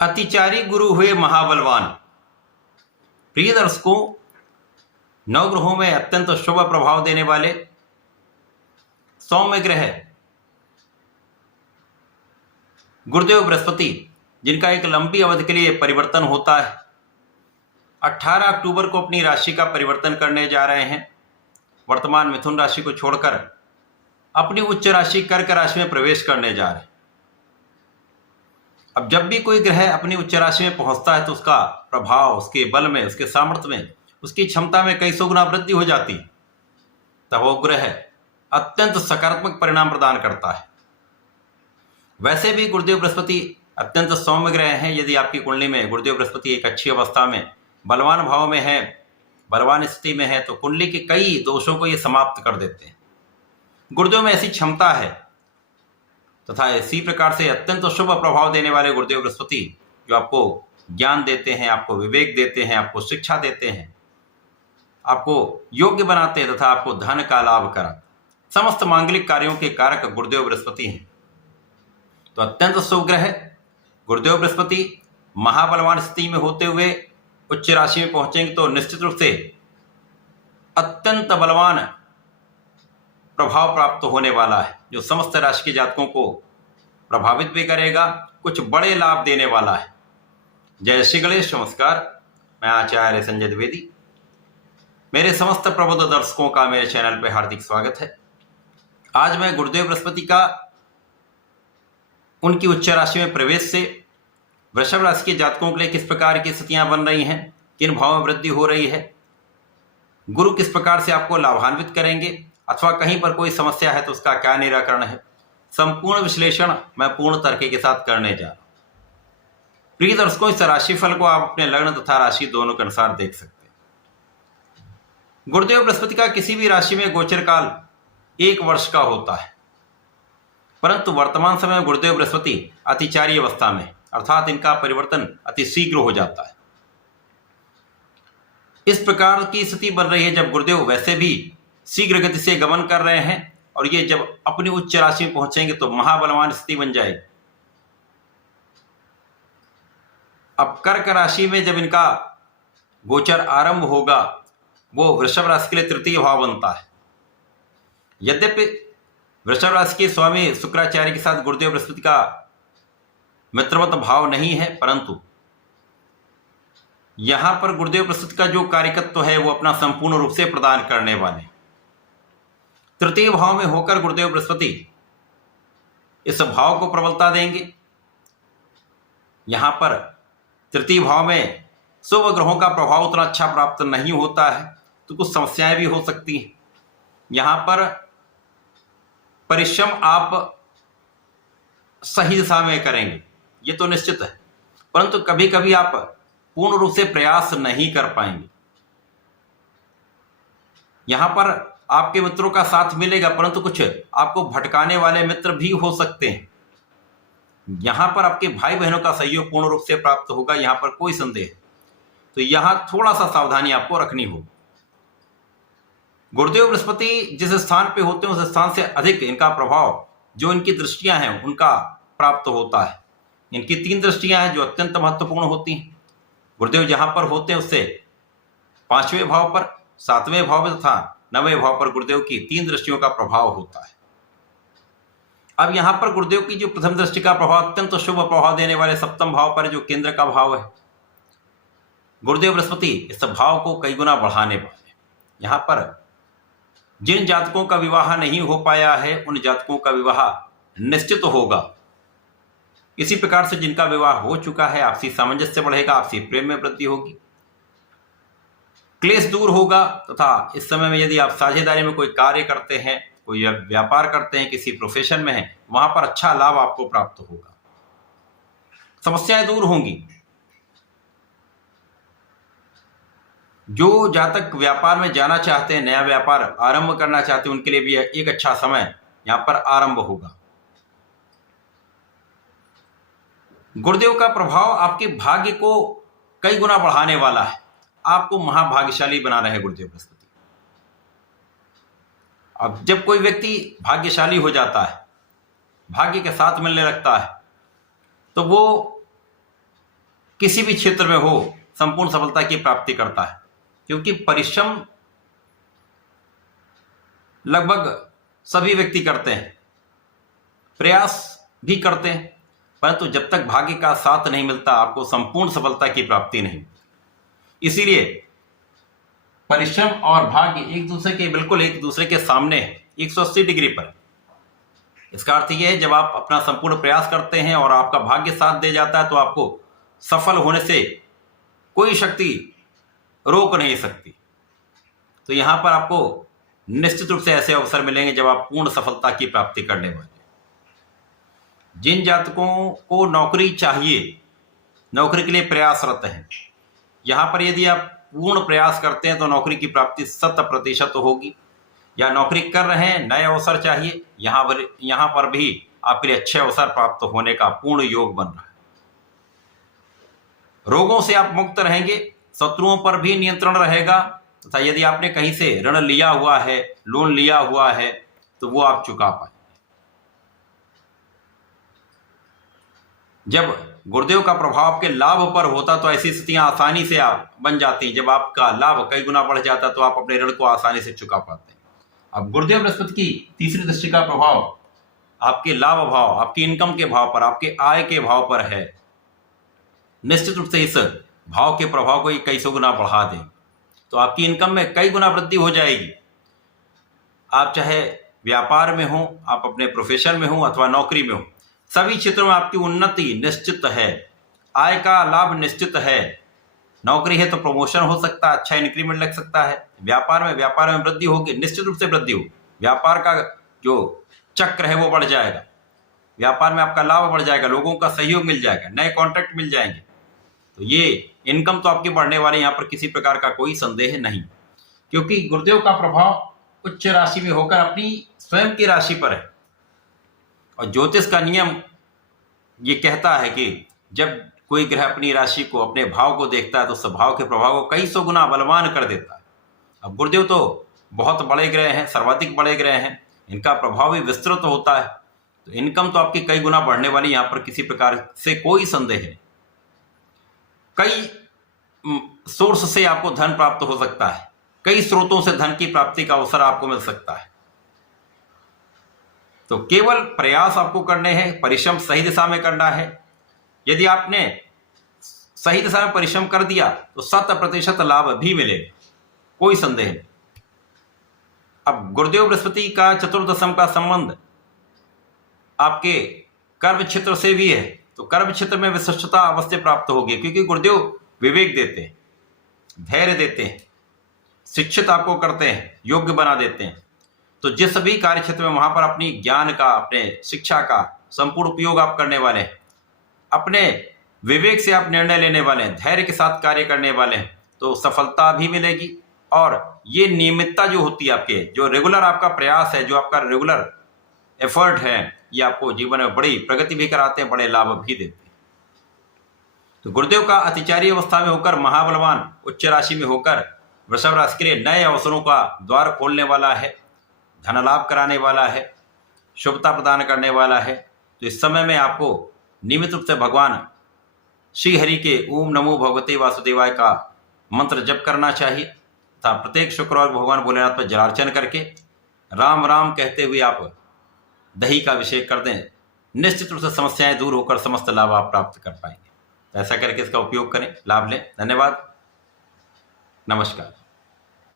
अतिचारी गुरु हुए महाबलवान। प्रिय दर्शकों, नवग्रहों में अत्यंत शुभ प्रभाव देने वाले सौम्य ग्रह गुरुदेव बृहस्पति, जिनका एक लंबी अवधि के लिए परिवर्तन होता है, 18 अक्टूबर को अपनी राशि का परिवर्तन करने जा रहे हैं। वर्तमान मिथुन राशि को छोड़कर अपनी उच्च राशि कर्क राशि में प्रवेश करने जा रहे हैं। अब जब भी कोई ग्रह अपनी उच्च राशि में पहुंचता है तो उसका प्रभाव, उसके बल में, उसके सामर्थ्य में, उसकी क्षमता में कई सौ गुना वृद्धि हो जाती है। तब वो ग्रह अत्यंत सकारात्मक परिणाम प्रदान करता है। वैसे भी गुरुदेव बृहस्पति अत्यंत सौम्य ग्रह हैं। यदि आपकी कुंडली में गुरुदेव बृहस्पति एक अच्छी अवस्था में, बलवान भाव में है, बलवान स्थिति में है, तो कुंडली के कई दोषों को ये समाप्त कर देते हैं। गुरुदेव में ऐसी क्षमता है तथा इसी प्रकार से अत्यंत शुभ प्रभाव देने वाले गुरुदेव बृहस्पति, जो आपको ज्ञान देते हैं, आपको विवेक देते हैं, आपको शिक्षा देते हैं, आपको योग्य बनाते हैं तथा आपको धन का लाभ कराते, समस्त मांगलिक कार्यों के कारक गुरुदेव बृहस्पति हैं। तो अत्यंत शुभ ग्रह गुरुदेव बृहस्पति महाबलवान स्थिति में होते हुए उच्च राशि में पहुंचेंगे तो निश्चित रूप से अत्यंत बलवान प्रभाव प्राप्त होने वाला है, जो समस्त राशि के जातकों को प्रभावित भी करेगा, कुछ बड़े लाभ देने वाला है। जय श्री गणेश। नमस्कार, मैं आचार्य संजय द्विवेदी। मेरे समस्त प्रबुद्ध दर्शकों का मेरे चैनल पर हार्दिक स्वागत है। आज मैं गुरुदेव बृहस्पति का उनकी उच्च राशि में प्रवेश से वृषभ राशि के जातकों के लिए किस प्रकार की स्थितियां बन रही हैं, किन भावों में वृद्धि हो रही है, गुरु किस प्रकार से आपको लाभान्वित करेंगे, अथवा कहीं पर कोई समस्या है तो उसका क्या निराकरण है, संपूर्ण विश्लेषण मैं पूर्ण तर्क के साथ करने जा रहा हूं। प्रिय दर्शकों, इस राशिफल को आप अपने लग्न तथा राशि दोनों के अनुसार देख सकते हैं। गुरुदेव बृहस्पति का किसी भी राशि में गोचर काल 1 वर्ष का होता है, परंतु वर्तमान समय में गुरुदेव बृहस्पति अतिचारी अवस्था में, अर्थात इनका परिवर्तन अति शीघ्र हो जाता है। इस प्रकार की स्थिति बन रही है जब गुरुदेव वैसे भी शीघ्र गति से गमन कर रहे हैं और ये जब अपनी उच्च राशि में पहुंचेंगे तो महाबलवान स्थिति बन जाएगी। अब कर्क राशि में जब इनका गोचर आरंभ होगा, वो वृषभ राशि के लिए तृतीय भाव बनता है। यद्यपि वृषभ राशि के स्वामी शुक्राचार्य के साथ गुरुदेव बृहस्पति का मित्रवत भाव नहीं है, परंतु यहां पर गुरुदेव बृहस्पति का जो कार्यकत्व है वो अपना संपूर्ण रूप से प्रदान करने वाले। तृतीय भाव में होकर गुरुदेव बृहस्पति इस भाव को प्रबलता देंगे। यहां पर तृतीय भाव में शुभ ग्रहों का प्रभाव उतना अच्छा प्राप्त नहीं होता है, तो कुछ समस्याएं भी हो सकती हैं। यहां पर परिश्रम आप सही दिशा में करेंगे, ये तो निश्चित है, परंतु कभी कभी आप पूर्ण रूप से प्रयास नहीं कर पाएंगे। यहां पर आपके मित्रों का साथ मिलेगा, परंतु कुछ आपको भटकाने वाले मित्र भी हो सकते हैं। यहां पर आपके भाई बहनों का सहयोग पूर्ण रूप से प्राप्त होगा, यहां पर कोई संदेह है। तो यहां थोड़ा सा सावधानी आपको रखनी होगी। गुरुदेव बृहस्पति जिस स्थान पे होते हैं उस स्थान से अधिक इनका प्रभाव, जो इनकी दृष्टियां हैं, उनका प्राप्त होता है। इनकी 3 दृष्टियां हैं जो अत्यंत महत्वपूर्ण होती हैं। गुरुदेव जहां पर होते हैं उससे 5वें भाव पर, 7वें भाव में तथा 9वें भाव पर गुरुदेव की 3 दृष्टियों का प्रभाव होता है। अब यहां पर गुरुदेव की जो प्रथम दृष्टि का प्रभाव अत्यंत शुभ प्रभाव देने वाले 7वें भाव पर, जो केंद्र का भाव है, गुरुदेव बृहस्पति इस भाव को कई गुना बढ़ाने वाले। यहां पर जिन जातकों का विवाह नहीं हो पाया है उन जातकों का विवाह निश्चित होगा। इसी प्रकार से जिनका विवाह हो चुका है, आपसी सामंजस्य बढ़ेगा, आपसी प्रेम में वृद्धि होगी, क्लेश दूर होगा तथा इस समय में यदि आप साझेदारी में कोई कार्य करते हैं, कोई व्यापार करते हैं, किसी प्रोफेशन में हैं, वहां पर अच्छा लाभ आपको प्राप्त होगा, समस्याएं दूर होंगी। जो जातक व्यापार में जाना चाहते हैं, नया व्यापार आरंभ करना चाहते हैं, उनके लिए भी एक अच्छा समय यहां पर आरंभ होगा। गुरुदेव का प्रभाव आपके भाग्य को कई गुना बढ़ाने वाला है, आपको महाभाग्यशाली बना रहे गुरुदेव बृहस्पति। अब जब कोई व्यक्ति भाग्यशाली हो जाता है, भाग्य के साथ मिलने लगता है, तो वो किसी भी क्षेत्र में हो संपूर्ण सफलता की प्राप्ति करता है, क्योंकि परिश्रम लगभग सभी व्यक्ति करते हैं, प्रयास भी करते हैं, परंतु जब तक भाग्य का साथ नहीं मिलता आपको संपूर्ण सफलता की प्राप्ति नहीं। इसीलिए परिश्रम और भाग्य एक दूसरे के सामने है, 180 डिग्री पर। इसका अर्थ यह है जब आप अपना संपूर्ण प्रयास करते हैं और आपका भाग्य साथ दे जाता है तो आपको सफल होने से कोई शक्ति रोक नहीं सकती। तो यहां पर आपको निश्चित रूप से ऐसे अवसर मिलेंगे जब आप पूर्ण सफलता की प्राप्ति करने वाले। जिन जातकों को नौकरी चाहिए, नौकरी के लिए प्रयासरत हैं, यहां पर यदि आप पूर्ण प्रयास करते हैं तो नौकरी की प्राप्ति 100% होगी। या नौकरी कर रहे हैं, नए अवसर चाहिए, यहां पर भी आपके लिए अच्छे अवसर प्राप्त होने का पूर्ण योग बन रहा है। रोगों से आप मुक्त रहेंगे, शत्रुओं पर भी नियंत्रण रहेगा तथा यदि आपने कहीं से ऋण लिया हुआ है, लोन लिया हुआ है, तो वो आप चुका पाएंगे। जब गुरुदेव का प्रभाव आपके लाभ पर होता तो ऐसी स्थितियां आसानी से आप बन जाती। जब आपका लाभ कई गुना बढ़ जाता तो आप अपने ऋण को आसानी से चुका पाते हैं। अब गुरुदेव बृहस्पति की तीसरी दृष्टि का प्रभाव आपके लाभ भाव, आपकी इनकम के भाव पर, आपके आय के भाव पर है। निश्चित रूप से इस भाव के प्रभाव को कई सौ गुना बढ़ा दें तो आपकी इनकम में कई गुना वृद्धि हो जाएगी। आप चाहे व्यापार में हो, आप अपने प्रोफेशन में हो अथवा नौकरी में हो, सभी क्षेत्रों में आपकी उन्नति निश्चित है, आय का लाभ निश्चित है। नौकरी है तो प्रमोशन हो सकता है, अच्छा इंक्रीमेंट लग सकता है। व्यापार में वृद्धि होगी, निश्चित रूप से वृद्धि होगी। व्यापार का जो चक्र है वो बढ़ जाएगा, व्यापार में आपका लाभ बढ़ जाएगा, लोगों का सहयोग मिल जाएगा, नए कॉन्ट्रैक्ट मिल जाएंगे। तो ये इनकम तो आपकी बढ़ने वाली, यहाँ पर किसी प्रकार का कोई संदेह नहीं, क्योंकि गुरुदेव का प्रभाव उच्च राशि में होकर अपनी स्वयं की राशि पर है। और ज्योतिष का नियम ये कहता है कि जब कोई ग्रह अपनी राशि को, अपने भाव को देखता है तो उस भाव के प्रभाव को कई सौ गुना बलवान कर देता है। अब गुरुदेव तो बहुत बड़े ग्रह हैं, सर्वाधिक बड़े ग्रह हैं, इनका प्रभाव भी विस्तृत होता है। तो इनकम तो आपकी कई गुना बढ़ने वाली, यहाँ पर किसी प्रकार से कोई संदेह नहीं। कई सोर्स से आपको धन प्राप्त हो सकता है, कई स्रोतों से धन की प्राप्ति का अवसर आपको मिल सकता है। तो केवल प्रयास आपको करने हैं, परिश्रम सही दिशा में करना है। यदि आपने सही दिशा में परिश्रम कर दिया तो 100% लाभ भी मिलेगा, कोई संदेह नहीं। अब गुरुदेव बृहस्पति का चतुर्दशम का संबंध आपके कर्म क्षेत्र से भी है, तो कर्म क्षेत्र में विशिष्टता अवश्य प्राप्त होगी, क्योंकि गुरुदेव विवेक देते हैं, धैर्य देते हैं, शिक्षित आपको करते हैं, योग्य बना देते हैं। तो जिस भी कार्य क्षेत्र में वहां पर अपनी ज्ञान का, अपने शिक्षा का संपूर्ण उपयोग आप करने वाले हैं, अपने विवेक से आप निर्णय लेने वाले हैं, धैर्य के साथ कार्य करने वाले हैं, तो सफलता भी मिलेगी। और ये नियमितता जो होती है, आपके जो रेगुलर आपका प्रयास है, जो आपका रेगुलर एफर्ट है, ये आपको जीवन में बड़ी प्रगति भी कराते हैं, बड़े लाभ भी देते हैं। तो गुरुदेव का अतिचारी अवस्था में होकर, महाबलवान उच्च राशि में होकर वृषभ राशि के लिए नए अवसरों का द्वार खोलने वाला है, धन लाभ कराने वाला है, शुभता प्रदान करने वाला है। तो इस समय में आपको नियमित रूप से भगवान श्री हरि के ओम नमो भगवते वासुदेवाय का मंत्र जप करना चाहिए तथा प्रत्येक शुक्रवार भगवान भोलेनाथ पर जलार्चन करके राम राम कहते हुए आप दही का अभिषेक कर दें। निश्चित रूप से समस्याएं दूर होकर समस्त लाभ आप प्राप्त कर पाएंगे। ऐसा करके इसका उपयोग करें, लाभ लें। धन्यवाद, नमस्कार।